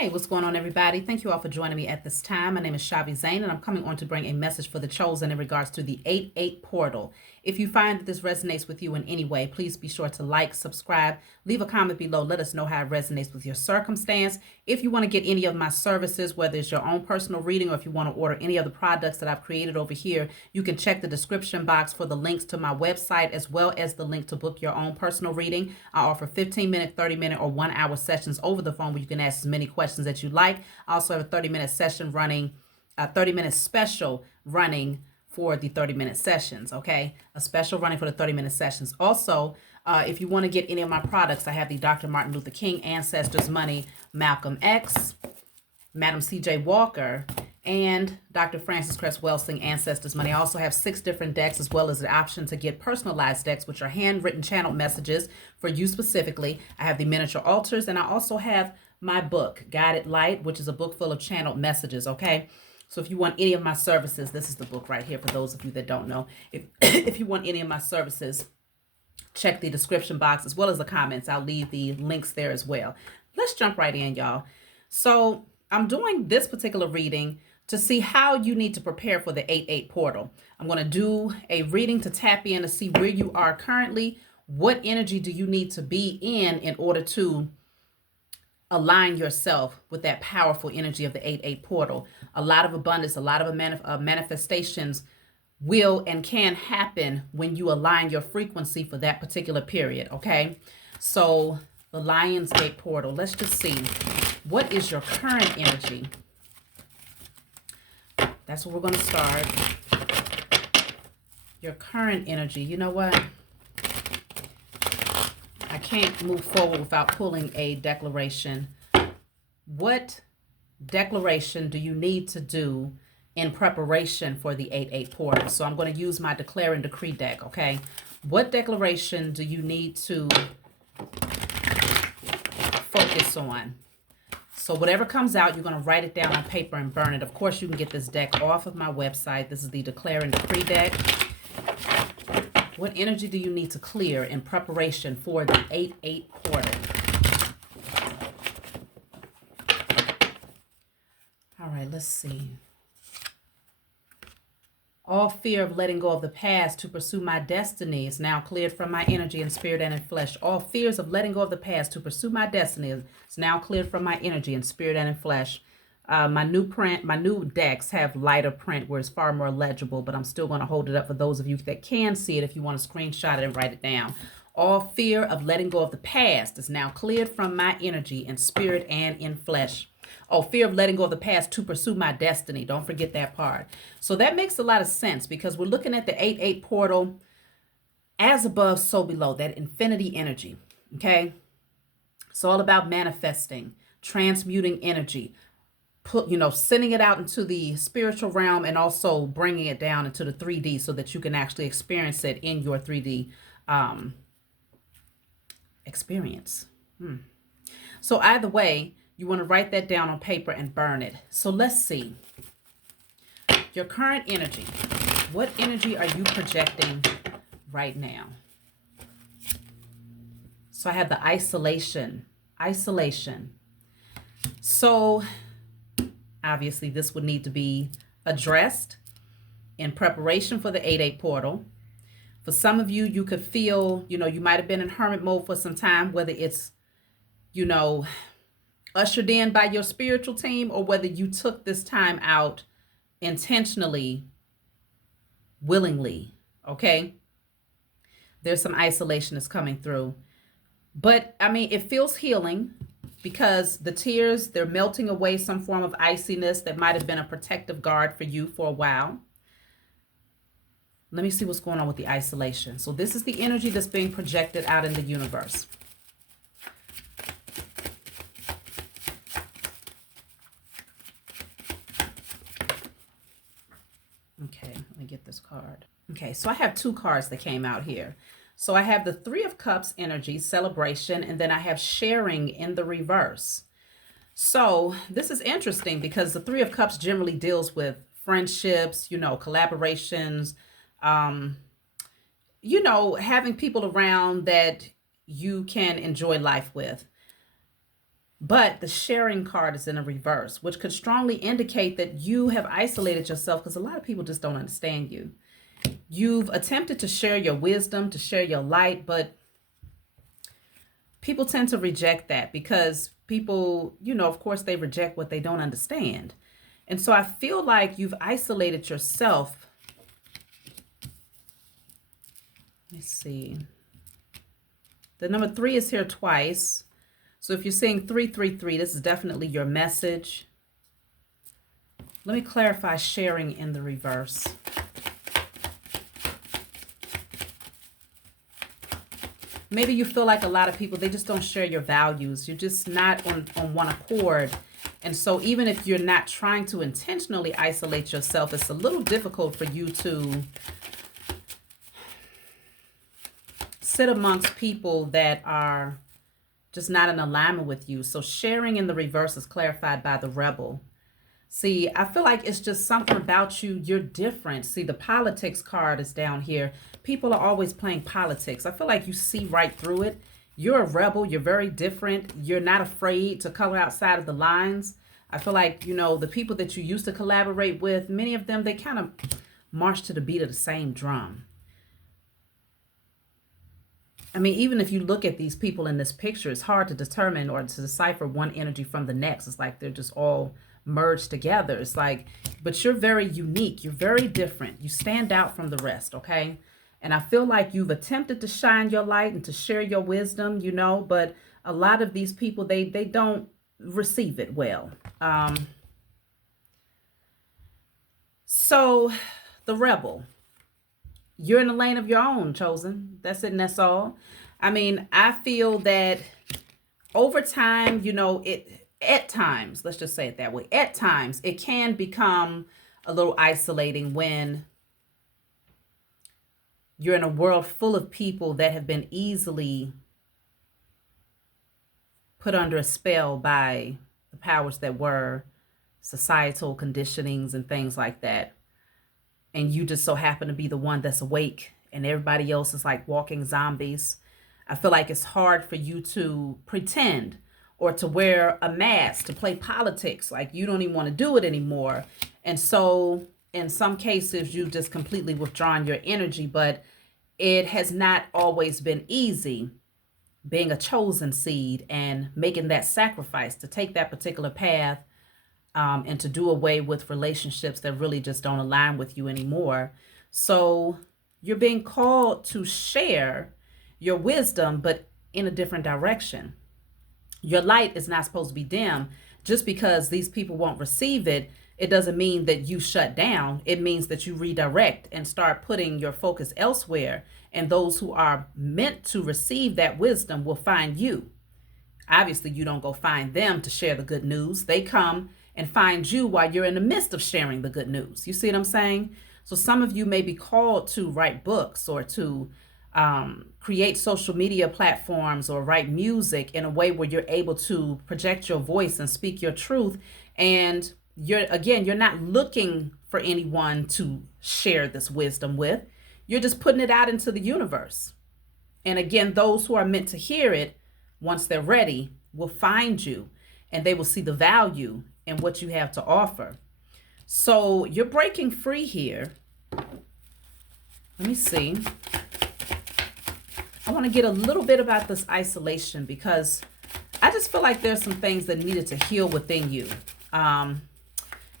Hey, what's going on, everybody? Thank you all for joining me at this time. My name is Shavi Zane, and I'm coming on to bring a message for the chosen in regards to the 8-8 portal. If you find that this resonates with you in any way, please be sure to like, subscribe, leave a comment below. Let us know how it resonates with your circumstance. If you want to get any of my services, whether it's your own personal reading or if you want to order any of the products that I've created over here, you can check the description box for the links to my website as well as the link to book your own personal reading. I offer 15-minute, 30-minute, or 1-hour sessions over the phone where you can ask as many questions that you like. I also have a 30-minute session running, a 30-minute special running for the 30-minute sessions, okay? A special running for the 30-minute sessions. Also, if you want to get any of my products, I have the Dr. Martin Luther King Ancestors Money, Malcolm X, Madam C.J. Walker, and Dr. Francis Cress Welsing Ancestors Money. I also have 6 different decks as well as the option to get personalized decks, which are handwritten channeled messages for you specifically. I have the miniature altars, and I also have my book, Guided Light, which is a book full of channeled messages, okay? So if you want any of my services, this is the book right here for those of you that don't know. If you want any of my services, check the description box as well as the comments. I'll leave the links there as well. Let's jump right in, y'all. So I'm doing this particular reading to see how you need to prepare for the 8-8 portal. I'm going to do a reading to tap in to see where you are currently. What energy do you need to be in order to align yourself with that powerful energy of the 8-8 portal? A lot of abundance, a lot of manifestations will and can happen when you align your frequency for that particular period, okay? So the Lionsgate portal, let's just see. What is your current energy? That's where we're going to start. Your current energy. You know what? I can't move forward without pulling a declaration. What declaration do you need to do in preparation for the 8-8 portal? So I'm going to use my Declare and Decree deck, okay? What declaration do you need to focus on? So whatever comes out, you're going to write it down on paper and burn it. Of course, you can get this deck off of my website. This is the Declare and Decree deck. What energy do you need to clear in preparation for the 8-8 portal? All right, let's see. All fear of letting go of the past to pursue my destiny is now cleared from my energy and spirit and in flesh. All fears of letting go of the past to pursue my destiny is now cleared from my energy and spirit and in flesh. My new decks have lighter print where it's far more legible, but I'm still going to hold it up for those of you that can see it if you want to screenshot it and write it down. All fear of letting go of the past is now cleared from my energy and spirit and in flesh. Oh, fear of letting go of the past to pursue my destiny. Don't forget that part. So that makes a lot of sense because we're looking at the 8-8 portal as above, so below, that infinity energy, okay? It's all about manifesting, transmuting energy, sending it out into the spiritual realm and also bringing it down into the 3D so that you can actually experience it in your 3D experience. So either way, you want to write that down on paper and burn it. So let's see. Your current energy. What energy are you projecting right now? So I have the isolation. Isolation. So obviously this would need to be addressed in preparation for the 8-8 portal. For some of you, you could feel, you might have been in hermit mode for some time, whether it's, ushered in by your spiritual team or whether you took this time out intentionally, willingly, okay? There's some isolation that's coming through. But, it feels healing because the tears, they're melting away some form of iciness that might have been a protective guard for you for a while. Let me see what's going on with the isolation. So this is the energy that's being projected out in the universe. Okay, let me get this card. Okay, so I have 2 cards that came out here. So I have the 3 of Cups energy, celebration, and then I have sharing in the reverse. So this is interesting because the 3 of Cups generally deals with friendships, collaborations, having people around that you can enjoy life with. But the sharing card is in a reverse, which could strongly indicate that you have isolated yourself because a lot of people just don't understand you. You've attempted to share your wisdom, to share your light, but people tend to reject that because people, of course, they reject what they don't understand. And so I feel like you've isolated yourself. Let's see. The number 3 is here twice. So if you're seeing 333, this is definitely your message. Let me clarify sharing in the reverse. Maybe you feel like a lot of people, they just don't share your values. You're just not on one accord. And so even if you're not trying to intentionally isolate yourself, it's a little difficult for you to sit amongst people that are just not in alignment with you. So sharing in the reverse is clarified by the rebel. See, I feel like it's just something about you. You're different. See, the politics card is down here. People are always playing politics. I feel like you see right through it. You're a rebel. You're very different. You're not afraid to color outside of the lines. I feel like, the people that you used to collaborate with, many of them, they kind of march to the beat of the same drum. I mean, even if you look at these people in this picture, it's hard to determine or to decipher one energy from the next. It's like they're just all merged together. It's like, but you're very unique. You're very different. You stand out from the rest, okay? And I feel like you've attempted to shine your light and to share your wisdom, but a lot of these people, they don't receive it well. So the rebel. You're in a lane of your own, chosen. That's it and that's all. I mean, I feel that over time, at times, let's just say it that way, at times, it can become a little isolating when you're in a world full of people that have been easily put under a spell by the powers that were, societal conditionings and things like that. And you just so happen to be the one that's awake and everybody else is like walking zombies. I feel like it's hard for you to pretend or to wear a mask, to play politics. Like you don't even want to do it anymore. And so in some cases, you've just completely withdrawn your energy, but it has not always been easy being a chosen seed and making that sacrifice to take that particular path. And to do away with relationships that really just don't align with you anymore. So you're being called to share your wisdom, but in a different direction. Your light is not supposed to be dim. Just because these people won't receive it, it doesn't mean that you shut down. It means that you redirect and start putting your focus elsewhere. And those who are meant to receive that wisdom will find you. Obviously, you don't go find them to share the good news. They come and find you while you're in the midst of sharing the good news. You see what I'm saying? So some of you may be called to write books or to create social media platforms or write music in a way where you're able to project your voice and speak your truth. And you're not looking for anyone to share this wisdom with. You're just putting it out into the universe. And again, those who are meant to hear it, once they're ready, will find you and they will see the value in what you have to offer. So you're breaking free here. Let me see. I want to get a little bit about this isolation because I just feel like there's some things that needed to heal within you. And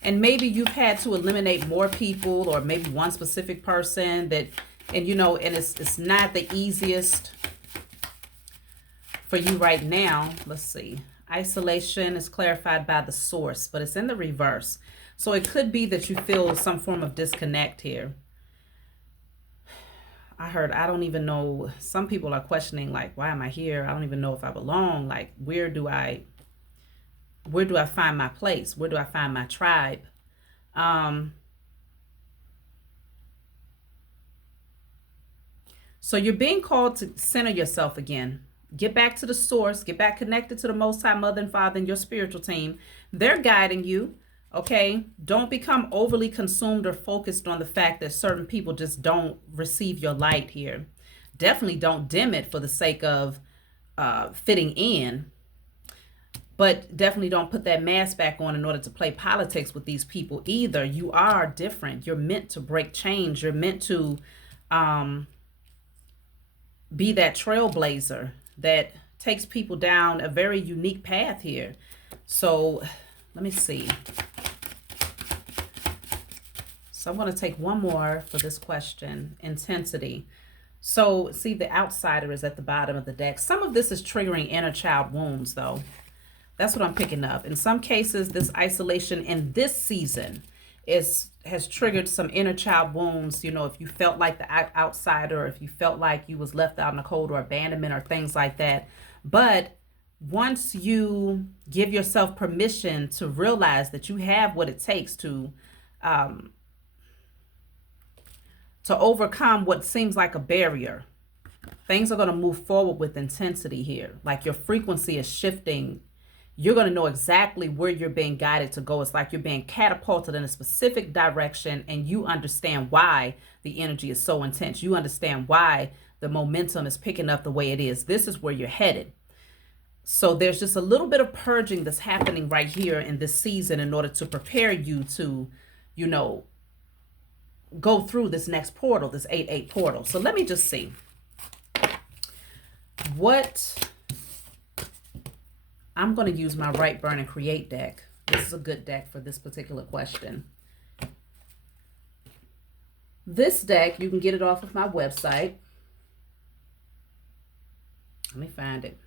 maybe you've had to eliminate more people or maybe one specific person and it's not the easiest for you right now. Let's see. Isolation is clarified by the source, but it's in the reverse. So it could be that you feel some form of disconnect here. I don't even know. Some people are questioning, like, why am I here? I don't even know if I belong. Like, where do I find my place? Where do I find my tribe? So you're being called to center yourself again. Get back to the source. Get back connected to the Most High Mother and Father and your spiritual team. They're guiding you. Okay, don't become overly consumed or focused on the fact that certain people just don't receive your light here. Definitely don't dim it for the sake of fitting in. But definitely don't put that mask back on in order to play politics with these people either. You are different. You're meant to break change. You're meant to be that trailblazer that takes people down a very unique path here. So let me see. So I'm going to take one more for this question, intensity. So see, the outsider is at the bottom of the deck. Some of this is triggering inner child wounds, though. That's what I'm picking up. In some cases, this isolation in this season has triggered some inner child wounds. You know, if you felt like the outsider, or if you felt like you was left out in the cold, or abandonment, or things like that. But once you give yourself permission to realize that you have what it takes to overcome what seems like a barrier, things are going to move forward with intensity here. Like your frequency is shifting. You're going to know exactly where you're being guided to go. It's like you're being catapulted in a specific direction, and you understand why the energy is so intense. You understand why the momentum is picking up the way it is. This is where you're headed. So there's just a little bit of purging that's happening right here in this season in order to prepare you to, you know, go through this next portal, this 8-8 portal. So let me just see what I'm going to use. My Write, Burn, and Create deck. This is a good deck for this particular question. This deck, you can get it off of my website. Let me find it.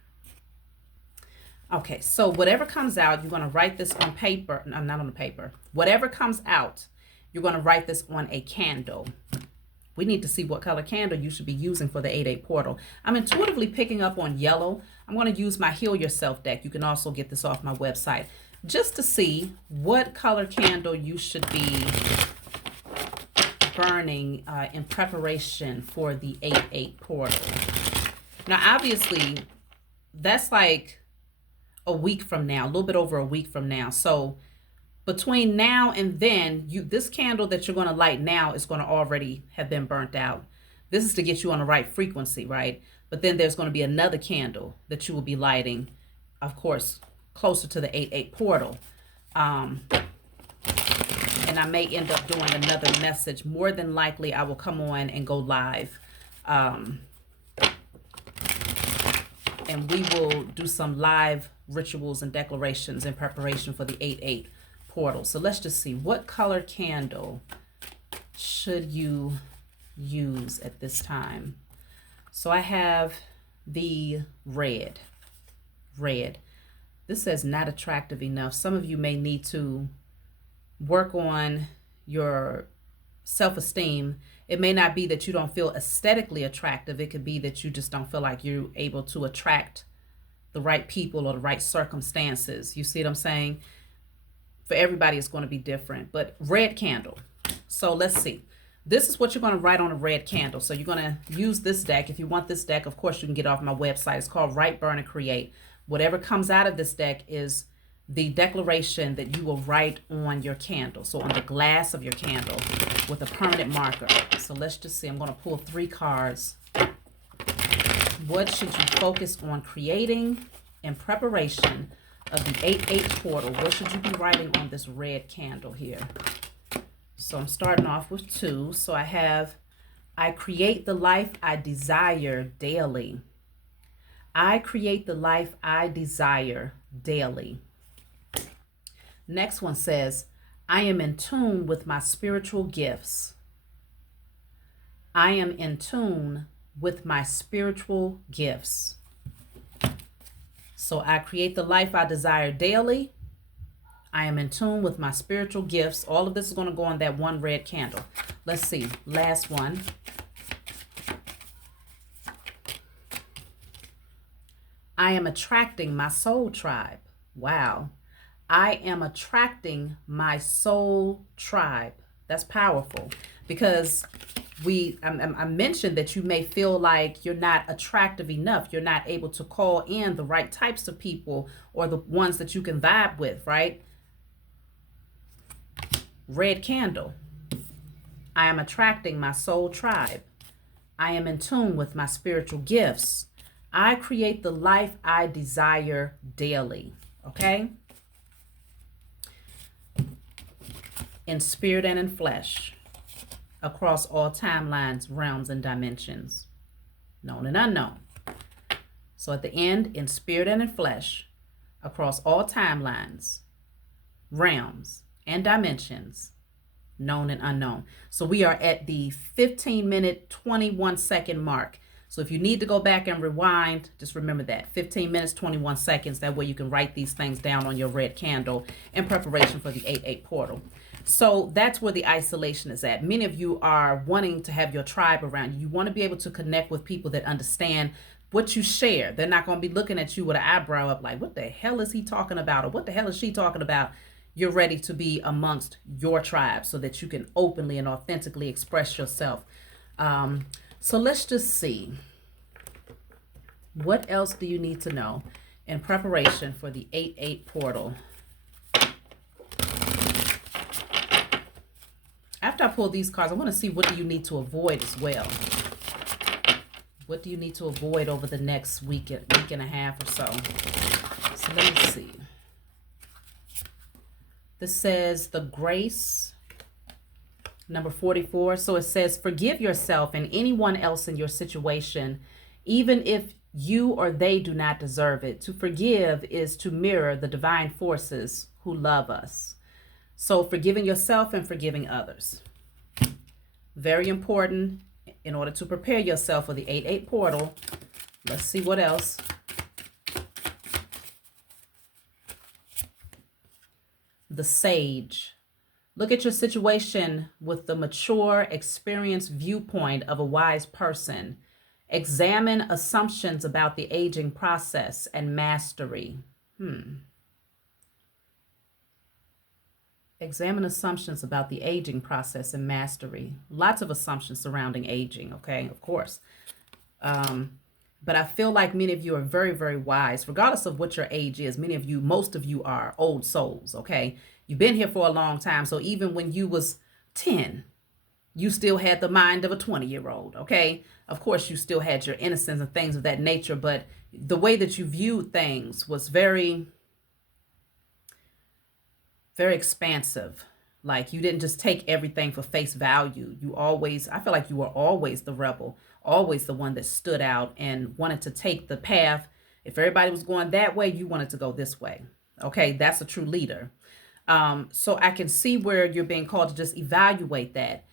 Okay, so whatever comes out, you're going to write this on paper. No, not on the paper. Whatever comes out, you're going to write this on a candle. We need to see what color candle you should be using for the 8-8 portal. I'm intuitively picking up on yellow. I'm going to use my Heal Yourself deck. You can also get this off my website, just to see what color candle you should be burning in preparation for the 8-8 portal. Now, obviously, that's like a week from now, a little bit over a week from now. So between now and then, this candle that you're going to light now is going to already have been burnt out. This is to get you on the right frequency, right? But then there's going to be another candle that you will be lighting, of course, closer to the 8-8 portal. And I may end up doing another message. More than likely, I will come on and go live. And we will do some live rituals and declarations in preparation for the 8-8 portal. So let's just see, what color candle should you use at this time? So I have the red. This says not attractive enough. Some of you may need to work on your self-esteem. It may not be that you don't feel aesthetically attractive. It could be that you just don't feel like you're able to attract the right people or the right circumstances. You see what I'm saying? For everybody, it's going to be different. But red candle. So let's see. This is what you're going to write on a red candle. So you're going to use this deck. If you want this deck, of course, you can get it off my website. It's called Write, Burn, and Create. Whatever comes out of this deck is the declaration that you will write on your candle. So on the glass of your candle with a permanent marker. So let's just see. I'm going to pull 3 cards. What should you focus on creating in preparation of the 8-8 portal? What should you be writing on this red candle here? So I'm starting off with 2. So I have, I create the life I desire daily. I create the life I desire daily. Next one says, I am in tune with my spiritual gifts. I am in tune with my spiritual gifts. So I create the life I desire daily. I am in tune with my spiritual gifts. All of this is going to go on that one red candle. Let's see. Last one. I am attracting my soul tribe. Wow. I am attracting my soul tribe. That's powerful, because I mentioned that you may feel like you're not attractive enough. You're not able to call in the right types of people or the ones that you can vibe with, right? Red candle. I am attracting my soul tribe. I am in tune with my spiritual gifts. I create the life I desire daily. Okay? In spirit and in flesh, across all timelines, realms, and dimensions, known and unknown. So at the end, in spirit and in flesh, across all timelines, realms, and dimensions, known and unknown. So we are at the 15-minute, 21-second mark. So if you need to go back and rewind, just remember that 15 minutes, 21 seconds. That way you can write these things down on your red candle in preparation for the 8-8 portal. So that's where the isolation is at. Many of you are wanting to have your tribe around you. You want to be able to connect with people that understand what you share. They're not going to be looking at you with an eyebrow up like, what the hell is he talking about? Or what the hell is she talking about? You're ready to be amongst your tribe so that you can openly and authentically express yourself. So let's just see. What else do you need to know in preparation for the 8-8 portal? After I pull these cards, I want to see what do you need to avoid as well. What do you need to avoid over the next week and a half or so? So let me see. This says the grace, number 44. So it says, forgive yourself and anyone else in your situation, even if you or they do not deserve it. To forgive is to mirror the divine forces who love us. So forgiving yourself and forgiving others. Very important in order to prepare yourself for the 8-8 portal. Let's see what else. The sage. Look at your situation with the mature, experienced viewpoint of a wise person. Examine assumptions about the aging process and mastery. Examine assumptions about the aging process and mastery. Lots of assumptions surrounding aging, okay, of course. But I feel like many of you are very, very wise, regardless of what your age is. Many of you, most of you are old souls, okay? You've been here for a long time. So even when you was 10, you still had the mind of a 20-year-old, okay? Of course, you still had your innocence and things of that nature, but the way that you viewed things was very, very expansive. Like you didn't just take everything for face value. You always, I feel like you were always the rebel, always the one that stood out and wanted to take the path. If everybody was going that way, you wanted to go this way. Okay, that's a true leader. So I can see where you're being called to just evaluate that.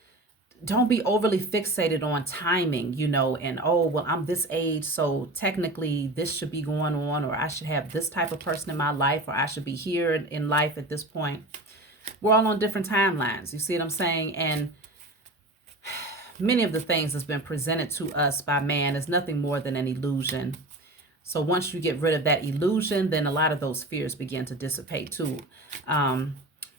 Don't be overly fixated on timing, you know, and, oh, well, I'm this age, so technically this should be going on, or I should have this type of person in my life, or I should be here in life at this point. We're all on different timelines. You see what I'm saying? And many of the things that's been presented to us by man is nothing more than an illusion. So once you get rid of that illusion, then a lot of those fears begin to dissipate too.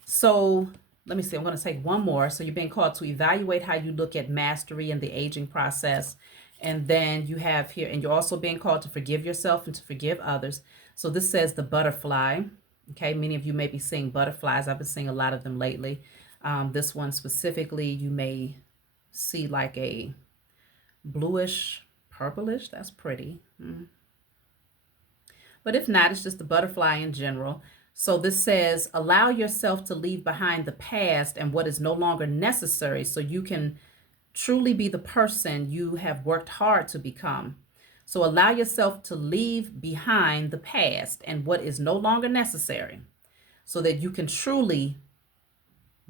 So let me see, I'm going to take one more. So you're being called to evaluate how you look at mastery and the aging process. And then you have here, and you're also being called to forgive yourself and to forgive others. So this says the butterfly. Okay, many of you may be seeing butterflies. I've been seeing a lot of them lately. This one specifically, you may see like a bluish, purplish. That's pretty. But if not, it's just the butterfly in general. So this says, allow yourself to leave behind the past and what is no longer necessary so you can truly be the person you have worked hard to become. So allow yourself to leave behind the past and what is no longer necessary so that you can truly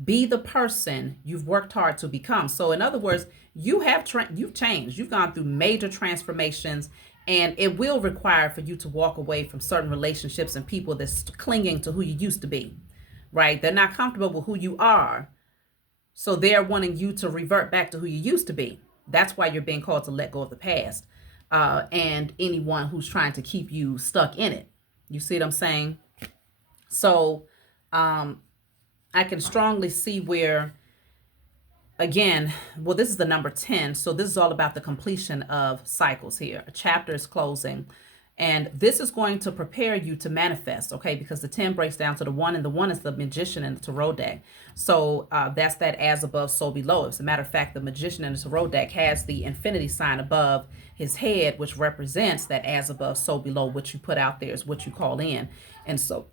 be the person you've worked hard to become. So in other words, you've changed. You've gone through major transformations, and it will require for you to walk away from certain relationships and people that's clinging to who you used to be, right? They're not comfortable with who you are. So they're wanting you to revert back to who you used to be. That's why you're being called to let go of the past. And anyone who's trying to keep you stuck in it. You see what I'm saying? So I can strongly see where, again, well, this is the number 10. So this is all about the completion of cycles here. A chapter is closing. And this is going to prepare you to manifest, okay? Because the 10 breaks down to the 1, and the 1 is the magician in the tarot deck. So that's that as above, so below. As a matter of fact, the magician in the tarot deck has the infinity sign above his head, which represents that as above, so below. What you put out there is what you call in. And so,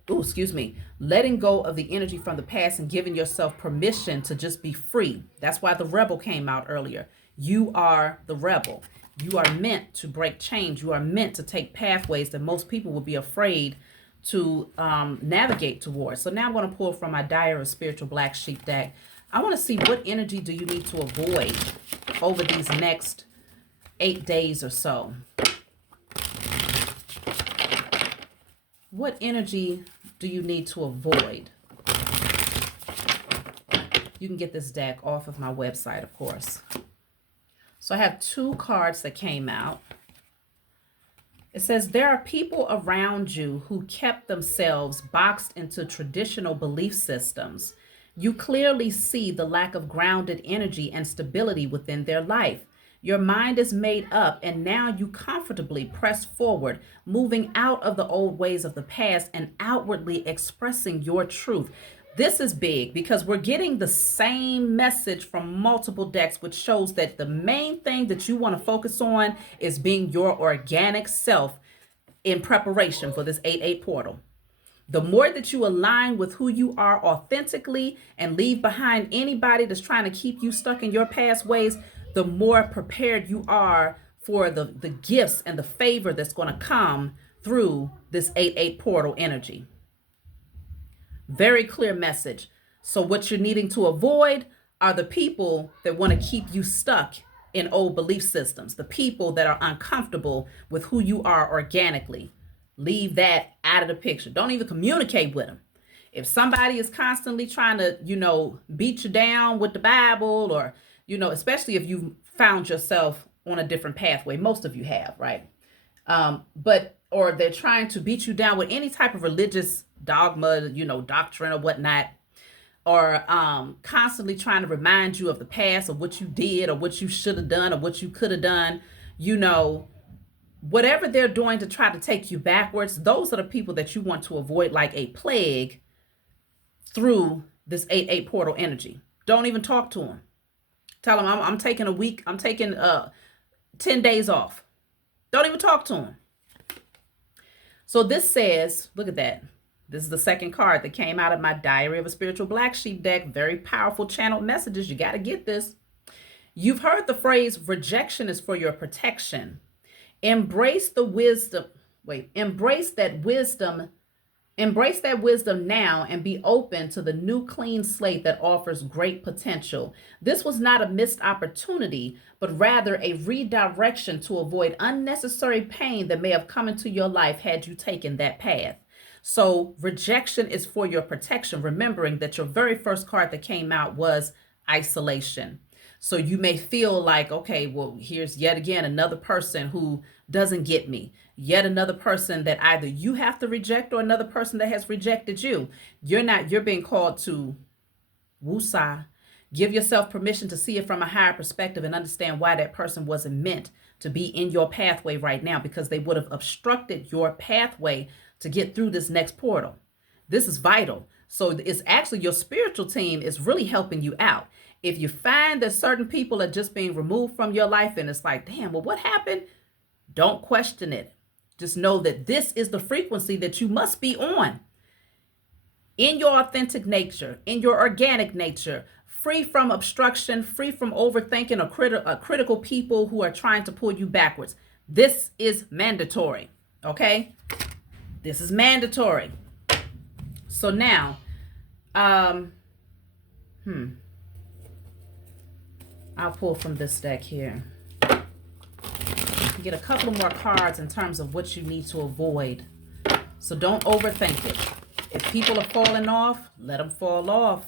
letting go of the energy from the past and giving yourself permission to just be free. That's why the rebel came out earlier. You are the rebel. You are meant to break change. You are meant to take pathways that most people will be afraid to navigate towards. So now I'm going to pull from my Diary of Spiritual Black Sheep deck. I want to see, what energy do you need to avoid over these next 8 days or so? What energy do you need to avoid? You can get this deck off of my website, of course. So I have 2 cards that came out. It says, there are people around you who kept themselves boxed into traditional belief systems. You clearly see the lack of grounded energy and stability within their life. Your mind is made up, and now you comfortably press forward, moving out of the old ways of the past and outwardly expressing your truth. This is big because we're getting the same message from multiple decks, which shows that the main thing that you want to focus on is being your organic self in preparation for this 8/8 portal. The more that you align with who you are authentically and leave behind anybody that's trying to keep you stuck in your past ways, the more prepared you are for the gifts and the favor that's going to come through this 8/8 portal energy. Very clear message. So what you're needing to avoid are the people that want to keep you stuck in old belief systems, the people that are uncomfortable with who you are organically. Leave that out of the picture. Don't even communicate with them. If somebody is constantly trying to, beat you down with the Bible, or, especially if you found yourself on a different pathway, most of you have, right? Or they're trying to beat you down with any type of religious dogma, doctrine or whatnot, or constantly trying to remind you of the past, or what you did, or what you should have done, or what you could have done, whatever they're doing to try to take you backwards, those are the people that you want to avoid like a plague through this 8/8 portal energy. Don't even talk to them. Tell them, I'm taking a week, I'm taking 10 days off. Don't even talk to them. So this says, look at that. This is the second card that came out of my Diary of a Spiritual Black Sheep deck. Very powerful channeled messages. You got to get this. You've heard the phrase, rejection is for your protection. Embrace the wisdom. Embrace that wisdom now and be open to the new clean slate that offers great potential. This was not a missed opportunity, but rather a redirection to avoid unnecessary pain that may have come into your life had you taken that path. So rejection is for your protection, remembering that your very first card that came out was isolation. So you may feel like, okay, well, here's yet again another person who doesn't get me. Yet another person that either you have to reject or another person that has rejected you. You're being called to woosah. Give yourself permission to see it from a higher perspective and understand why that person wasn't meant to be in your pathway right now, because they would have obstructed your pathway to get through this next portal. This is vital. So it's actually your spiritual team is really helping you out. If you find that certain people are just being removed from your life and it's like, damn, well, what happened? Don't question it. Just know that this is the frequency that you must be on. In your authentic nature, in your organic nature, free from obstruction, free from overthinking or critical people who are trying to pull you backwards. This is mandatory, okay? This is mandatory. So now, I'll pull from this deck here. Get a couple of more cards in terms of what you need to avoid. So don't overthink it. If people are falling off, let them fall off.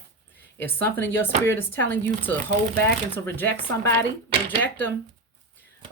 If something in your spirit is telling you to hold back and to reject somebody, reject them.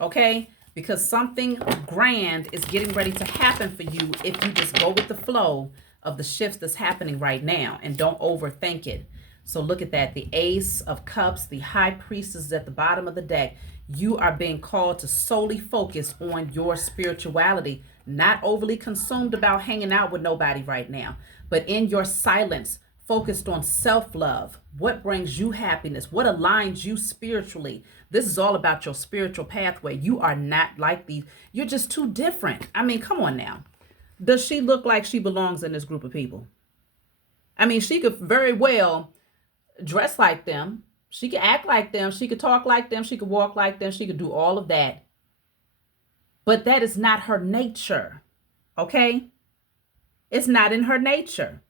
Okay? Because something grand is getting ready to happen for you if you just go with the flow of the shifts that's happening right now and don't overthink it. So look at that. The Ace of Cups, the High Priestess is at the bottom of the deck. You are being called to solely focus on your spirituality, not overly consumed about hanging out with nobody right now, but in your silence, focused on self-love, what brings you happiness, what aligns you spiritually. This is all about your spiritual pathway. You are not like these. You're just too different. I mean, come on now. Does she look like she belongs in this group of people? I mean, she could very well dress like them. She could act like them. She could talk like them. She could walk like them. She could do all of that. But that is not her nature. Okay? It's not in her nature.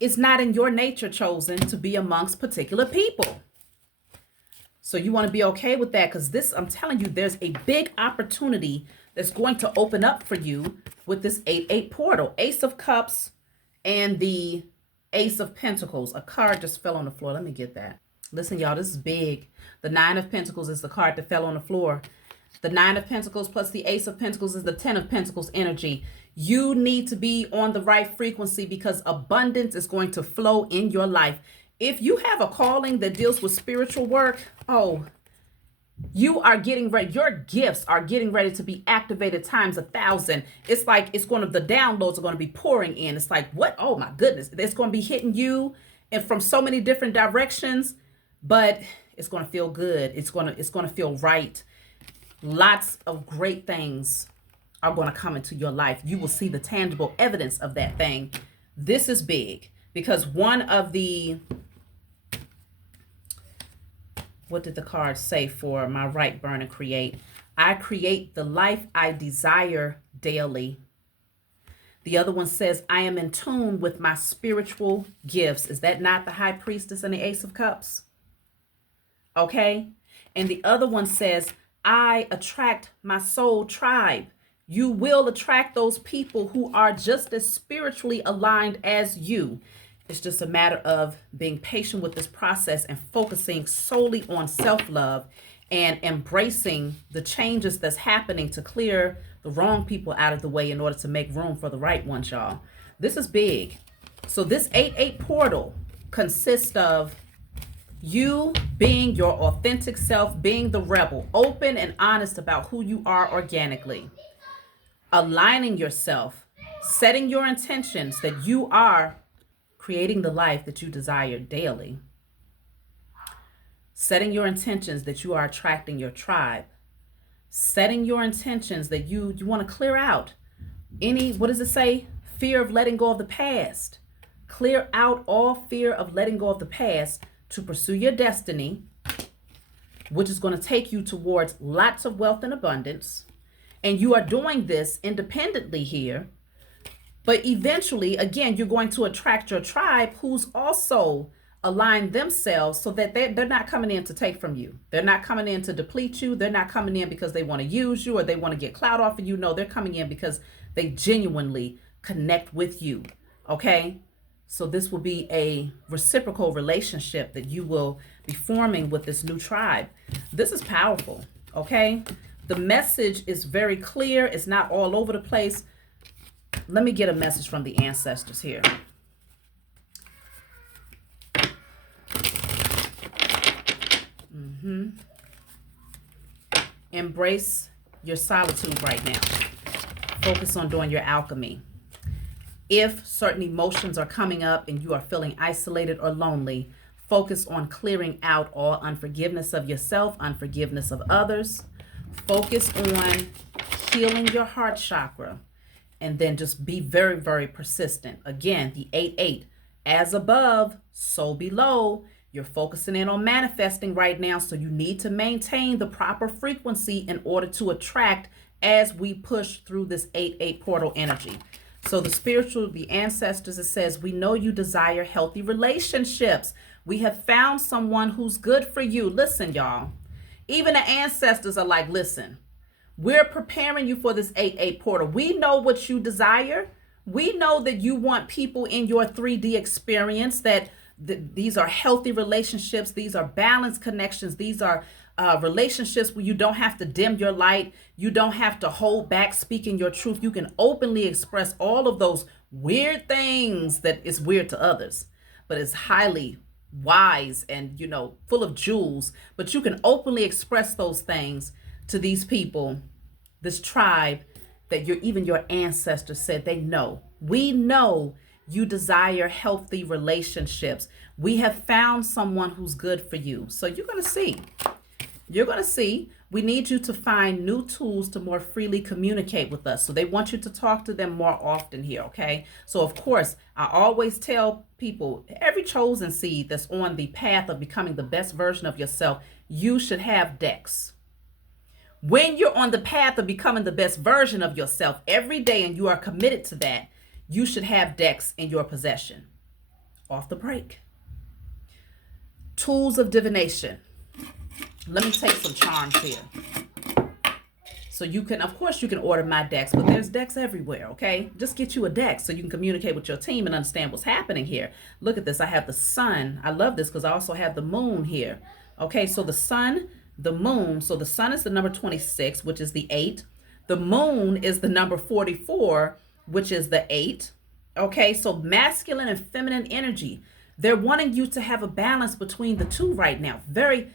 It's not in your nature, chosen, to be amongst particular people. So you want to be okay with that, because this, I'm telling you, there's a big opportunity that's going to open up for you with this 8-8 portal. Ace of Cups and the Ace of Pentacles. A card just fell on the floor. Let me get that. Listen, y'all, this is big. The 9 of Pentacles is the card that fell on the floor. The 9 of Pentacles plus the Ace of Pentacles is the 10 of Pentacles energy. You need to be on the right frequency, because abundance is going to flow in your life. If you have a calling that deals with spiritual work, oh, you are getting ready. Your gifts are getting ready to be activated times 1,000. It's like the downloads are going to be pouring in. It's like, what? Oh my goodness. It's going to be hitting you and from so many different directions, but it's going to feel good. It's going to feel right. Lots of great things are going to come into your life. You will see the tangible evidence of that thing. This is big, because one of the, what did the card say for my right, burn, and create? I create the life I desire daily. The other one says, I am in tune with my spiritual gifts. Is that not the High Priestess and the Ace of Cups? Okay. And the other one says, I attract my soul tribe. You will attract those people who are just as spiritually aligned as you. It's just a matter of being patient with this process and focusing solely on self-love and embracing the changes that's happening to clear the wrong people out of the way in order to make room for the right ones, y'all. This is big. So this 8-8 portal consists of you being your authentic self, being the rebel, open and honest about who you are organically, aligning yourself, setting your intentions that you are creating the life that you desire daily, setting your intentions that you are attracting your tribe, setting your intentions that you want to clear out any, what does it say? Fear of letting go of the past. Clear out all fear of letting go of the past to pursue your destiny, which is going to take you towards lots of wealth and abundance. And you are doing this independently here. But eventually, again, you're going to attract your tribe who's also aligned themselves so that they're not coming in to take from you. They're not coming in to deplete you. They're not coming in because they want to use you or they want to get clout off of you. No, they're coming in because they genuinely connect with you. Okay? So this will be a reciprocal relationship that you will be forming with this new tribe. This is powerful. Okay? The message is very clear. It's not all over the place. Let me get a message from the ancestors here. Embrace your solitude right now. Focus on doing your alchemy. If certain emotions are coming up and you are feeling isolated or lonely, focus on clearing out all unforgiveness of yourself, unforgiveness of others. Focus on healing your heart chakra. And then just be very, very persistent. Again, the 8-8, as above, so below. You're focusing in on manifesting right now. So you need to maintain the proper frequency in order to attract as we push through this 8-8 portal energy. So the ancestors, it says, we know you desire healthy relationships. We have found someone who's good for you. Listen, y'all, even the ancestors are like, listen, we're preparing you for this 8-8 portal. We know what you desire. We know that you want people in your 3D experience, that these are healthy relationships. These are balanced connections. These are relationships where you don't have to dim your light. You don't have to hold back speaking your truth. You can openly express all of those weird things that is weird to others, but it's highly wise and, full of jewels. But you can openly express those things to these people, this tribe that even your ancestors said they know. We know you desire healthy relationships. We have found someone who's good for you. So you're going to see. You're going to see. We need you to find new tools to more freely communicate with us. So they want you to talk to them more often here, okay? So, of course, I always tell people, every chosen seed that's on the path of becoming the best version of yourself, you should have decks. When you're on the path of becoming the best version of yourself every day and you are committed to that, you should have decks in your possession. Off the break. Tools of divination. Let me take some charms here. So you can, of course, you can order my decks, but there's decks everywhere, okay? Just get you a deck so you can communicate with your team and understand what's happening here. Look at this. I have the sun. I love this because I also have the moon here. Okay, so the sun, the moon. So the sun is the number 26, which is the 8. The moon is the number 44, which is the 8. Okay, so masculine and feminine energy. They're wanting you to have a balance between the two right now. Very,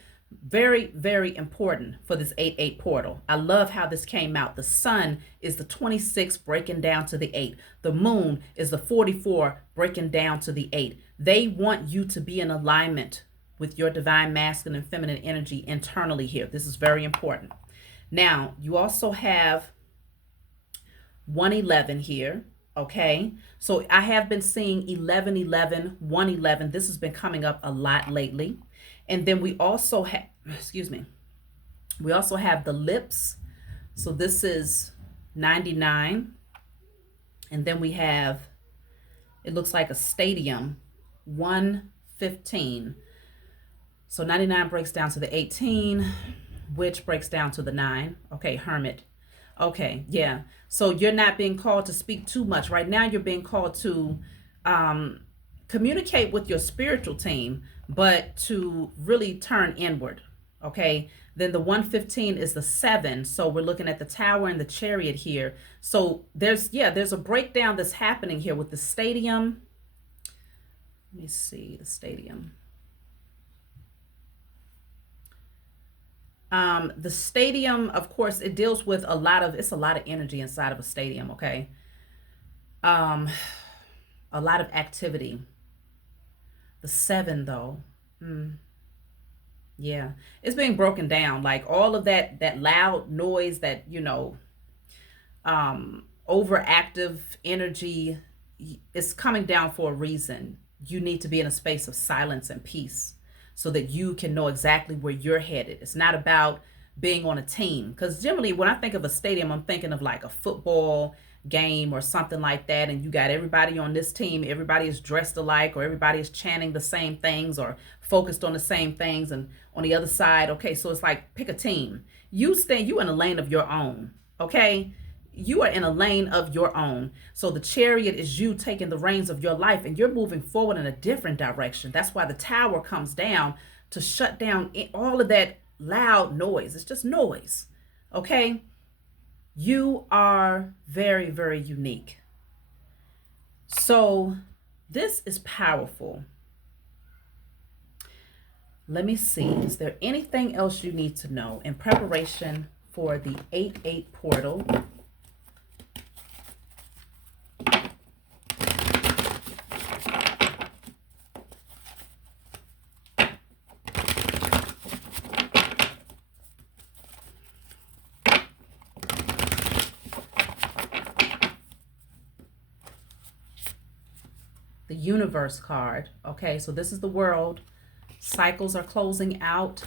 very important for this 8-8 portal. I love how this came out. The sun is the 26 breaking down to the 8. The moon is the 44 breaking down to the 8. They want you to be in alignment with your divine masculine and feminine energy internally here. This is very important. Now, you also have 111 here. Okay, so I have been seeing 1111, 111. This has been coming up a lot lately. And then we also have, we also have the lips. So this is 99. And then we have, it looks like a stadium, 115. So 99 breaks down to the 18, which breaks down to the 9. Okay, hermit. Okay, yeah. So you're not being called to speak too much. Right now you're being called to communicate with your spiritual team, but to really turn inward, okay? Then the 115 is the 7. So we're looking at the tower and the chariot here. So there's a breakdown that's happening here with the stadium. Let me see, the stadium. The stadium, of course, it deals with it's a lot of energy inside of a stadium, okay? A lot of activity. The 7, though, yeah, it's being broken down. Like all of that loud noise, that, overactive energy is coming down for a reason. You need to be in a space of silence and peace, so that you can know exactly where you're headed. It's not about being on a team. Because generally, when I think of a stadium, I'm thinking of like a football game or something like that. And you got everybody on this team. Everybody is dressed alike, or everybody is chanting the same things or focused on the same things. And on the other side, okay, so it's like, pick a team. You in a lane of your own, okay? You are in a lane of your own. So the chariot is you taking the reins of your life, and you're moving forward in a different direction. That's why the tower comes down to shut down all of that loud noise. It's just noise. Okay? You are very, very unique. So this is powerful. Let me see. Is there anything else you need to know in preparation for the 8-8 portal? The universe card. Okay, so this is the world. Cycles are closing out.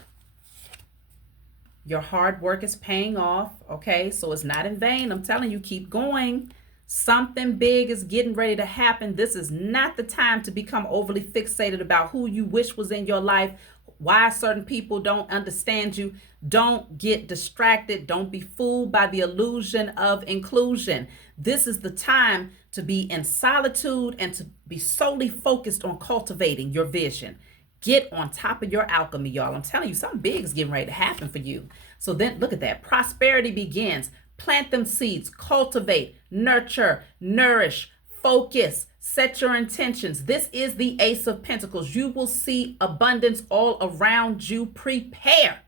Your hard work is paying off. Okay, so it's not in vain. I'm telling you, keep going. Something big is getting ready to happen. This is not the time to become overly fixated about who you wish was in your life, why certain people don't understand you. Don't get distracted. Don't be fooled by the illusion of inclusion. This is the time to be in solitude and to be solely focused on cultivating your vision. Get on top of your alchemy, y'all. I'm telling you, something big is getting ready to happen for you. So then look at that. Prosperity begins. Plant them seeds. Cultivate, nurture, nourish, focus. Set your intentions. This is the Ace of Pentacles. You will see abundance all around you. Prepare.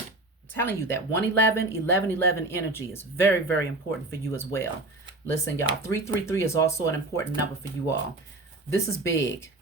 I'm telling you that 111, 1111 energy is very, very important for you as well. Listen, y'all, 333 is also an important number for you all. This is big.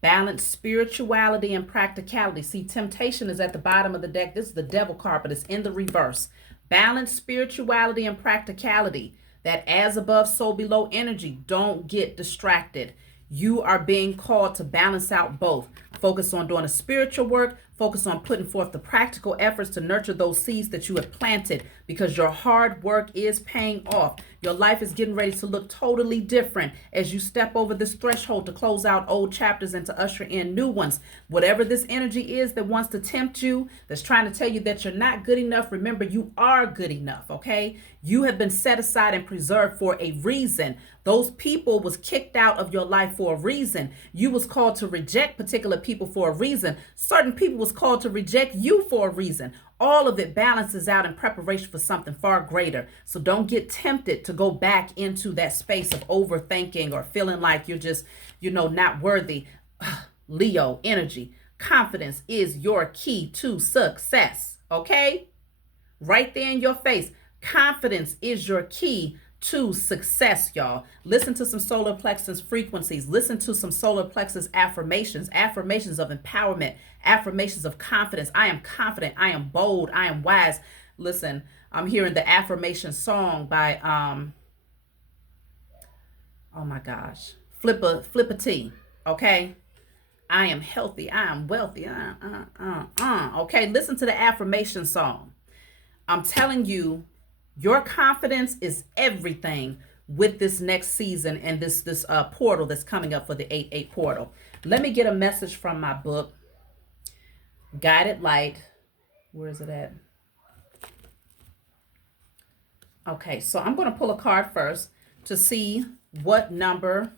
Balance spirituality and practicality. See, temptation is at the bottom of the deck. This is the devil card, but it's in the reverse. Balance spirituality and practicality. That as above, so below energy. Don't get distracted. You are being called to balance out both. Focus on doing the spiritual work. Focus on putting forth the practical efforts to nurture those seeds that you have planted, because your hard work is paying off. Your life is getting ready to look totally different as you step over this threshold to close out old chapters and to usher in new ones. Whatever this energy is that wants to tempt you, that's trying to tell you that you're not good enough, remember, you are good enough, okay? You have been set aside and preserved for a reason. Those people was kicked out of your life for a reason. You was called to reject particular people for a reason. Certain people was called to reject you for a reason. All of it balances out in preparation for something far greater. So don't get tempted to go back into that space of overthinking or feeling like you're just, not worthy. Leo energy. Confidence is your key to success. Okay? Right there in your face. Confidence is your key to success, y'all. Listen to some solar plexus frequencies. Listen to some solar plexus affirmations of empowerment, affirmations of confidence. I am confident. I am bold. I am wise. Listen, I'm hearing the affirmation song by, oh my gosh, Flippa T. Okay. I am healthy. I am wealthy. Okay. Listen to the affirmation song. I'm telling you, your confidence is everything with this next season and this portal that's coming up for the 8-8 portal. Let me get a message from my book, Guided Light. Where is it at? Okay, so I'm going to pull a card first to see what number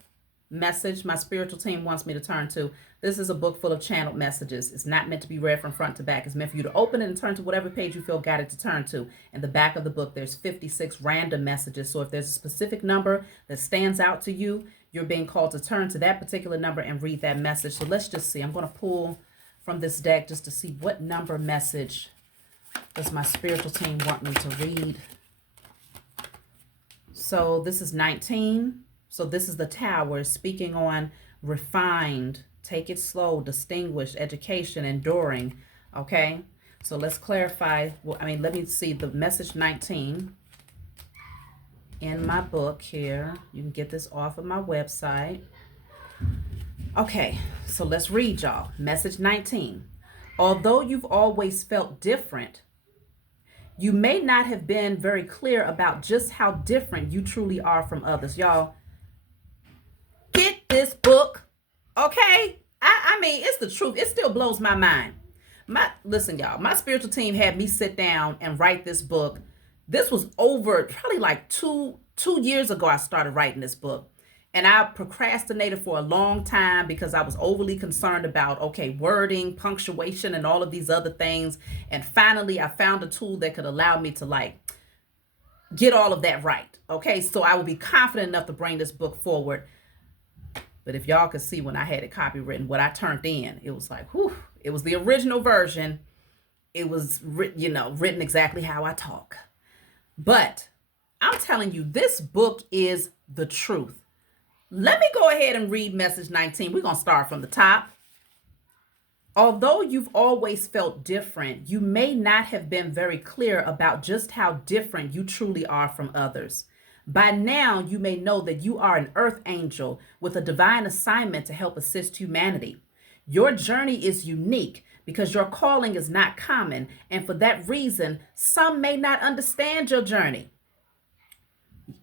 message my spiritual team wants me to turn to. This is a book full of channeled messages. It's not meant to be read from front to back. It's meant for you to open it and turn to whatever page you feel guided to turn to. In the back of the book, there's 56 random messages. So if there's a specific number that stands out to you, you're being called to turn to that particular number and read that message. So let's just see. I'm going to pull from this deck just to see what number message does my spiritual team want me to read. So this is 19. So this is the Tower, speaking on refined, take it slow, distinguished, education, enduring. Okay, so let's clarify. Well, let me see the message 19 in my book here. You can get this off of my website. Okay, so let's read, y'all. Message 19. Although you've always felt different, you may not have been very clear about just how different you truly are from others. Y'all, get this book, okay? It's the truth. It still blows my mind. Listen, y'all, my spiritual team had me sit down and write this book. This was over probably like two years ago I started writing this book. And I procrastinated for a long time because I was overly concerned about, wording, punctuation, and all of these other things. And finally, I found a tool that could allow me to get all of that right. Okay, so I would be confident enough to bring this book forward. But if y'all could see when I had it copywritten, what I turned in, it was like, whew, it was the original version. It was, written exactly how I talk. But I'm telling you, this book is the truth. Let me go ahead and read message 19. We're going to start from the top. Although you've always felt different, you may not have been very clear about just how different you truly are from others. By now, you may know that you are an earth angel with a divine assignment to help assist humanity. Your journey is unique because your calling is not common, and for that reason, some may not understand your journey.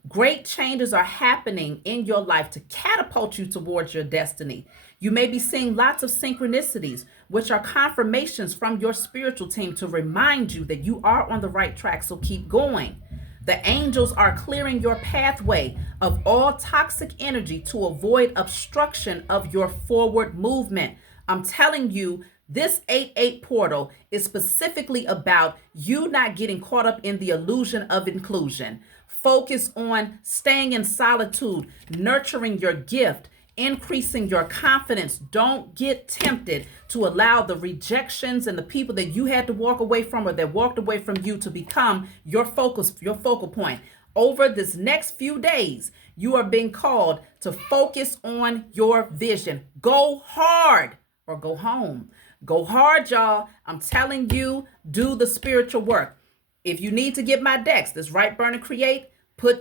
Great changes are happening in your life to catapult you towards your destiny. You may be seeing lots of synchronicities, which are confirmations from your spiritual team to remind you that you are on the right track, so keep going. The angels are clearing your pathway of all toxic energy to avoid obstruction of your forward movement. I'm telling you, this 8-8 portal is specifically about you not getting caught up in the illusion of inclusion. Focus on staying in solitude, nurturing your gift, increasing your confidence. Don't get tempted to allow the rejections and the people that you had to walk away from or that walked away from you to become your focus, your focal point. Over this next few days, you are being called to focus on your vision. Go hard or go home. Go hard, y'all. I'm telling you, do the spiritual work. If you need to get my decks, this Write, Burn, and Create,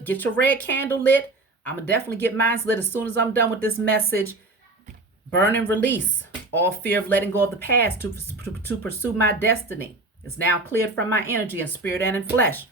get your red candle lit. I'm going to definitely get mine lit as soon as I'm done with this message. Burn and release all fear of letting go of the past to pursue my destiny. It's now cleared from my energy in spirit and in flesh.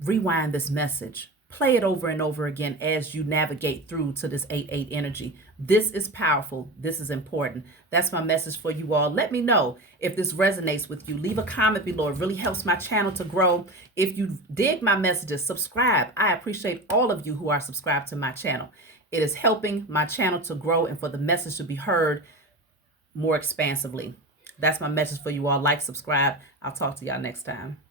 Rewind this message. Play it over and over again as you navigate through to this 8-8 energy. This is powerful. This is important. That's my message for you all. Let me know if this resonates with you. Leave a comment below. It really helps my channel to grow. If you dig my messages, subscribe. I appreciate all of you who are subscribed to my channel. It is helping my channel to grow and for the message to be heard more expansively. That's my message for you all. Like, subscribe. I'll talk to y'all next time.